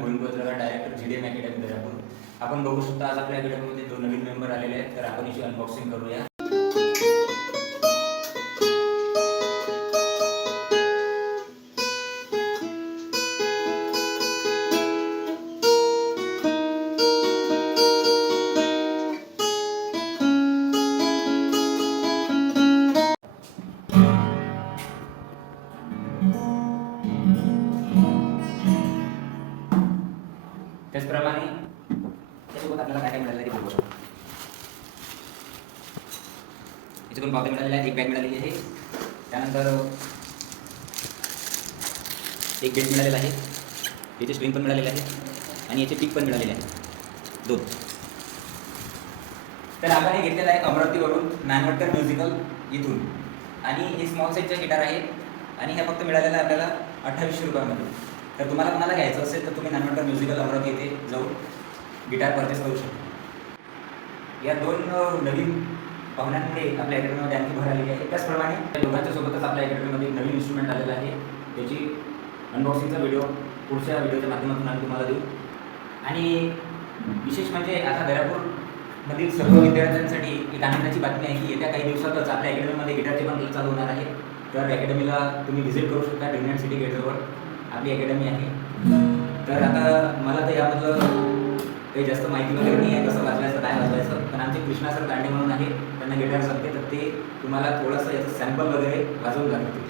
Govind director GDM academy Daryapur. आपण बघू शकता आज आपल्या अकॅडमीमध्ये 2 नवीन मेंबर आलेले आहेत, तर आपण याची अनबॉक्सिंग करूया. त्याचप्रमाणे त्यासोबत आपल्याला काय काय मिळालं ते बघू. याच्यातून पावत्या मिळालेल्या आहेत, एक बॅग मिळालेली आहे, त्यानंतर एक बेट मिळालेला आहे, याचे स्ट्रिंग पण मिळालेले आहे आणि याचे पिक पण मिळालेले आहे 2. तर आपण हे घेतलेलं आहे अमरावतीवरून नानवटकर म्युझिकल इथून आणि हे स्मॉल साईजचा गिटार आहे आणि हे फक्त मिळालेलं आहे आपल्याला 2800 रुपयामध्ये. तर तुम्हाला कोणाला घ्यायचं असेल तर तुम्ही नानवटकर म्युझिकल अमरावती येथे जाऊन गिटार परचेस करू शकता. या 2 नवीन पाहुण्यांमुळे आपल्या अकॅडमीमध्ये आणखी भर आलेली आहे. त्याचप्रमाणे त्या दोघांच्या सोबतच आपल्या अकॅडमीमध्ये नवीन इन्स्ट्रुमेंट आलेला आहे, त्याची अनबॉक्सिंगचा व्हिडिओ पुढच्या व्हिडिओच्या माध्यमातून आम्ही तुम्हाला देऊ. आणि विशेष म्हणजे आता दर्यापूरमधील सर्व विद्यार्थ्यांसाठी एक आनंदाची बातमी आहे की येत्या काही दिवसातच आपल्या अकॅडमीमध्ये गिटारचे पण क्लास चालू होणार आहे. तर अकॅडमीला तुम्ही व्हिजिट करू शकता. ड्रीमलँड सिटी गेटजवळ आपली अकॅडमी आहे. तर आता मला तर यामधलं काही जास्त माहिती वगैरे नाही आहे कसं वाजवायचं काय वाजवायचं, पण आमचे कृष्णा सर दांडे म्हणून आहे, त्यांना गिटार जमते, तर ते तुम्हाला थोडंसं याचं सॅम्पल वगैरे वाजवून दाखवतील.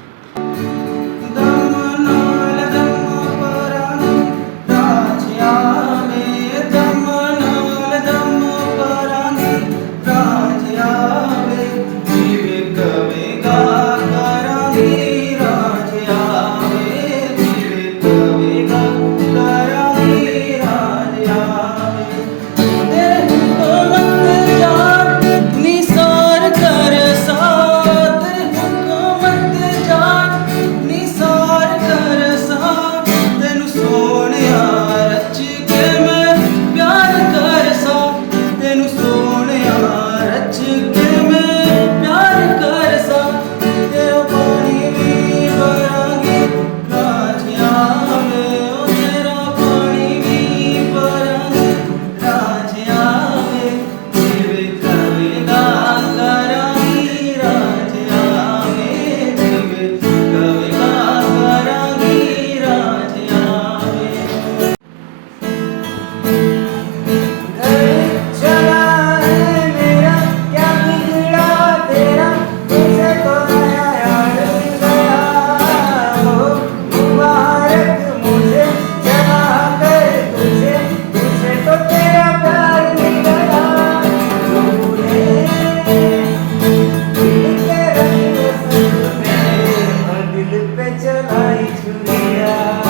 चलाई छुरिया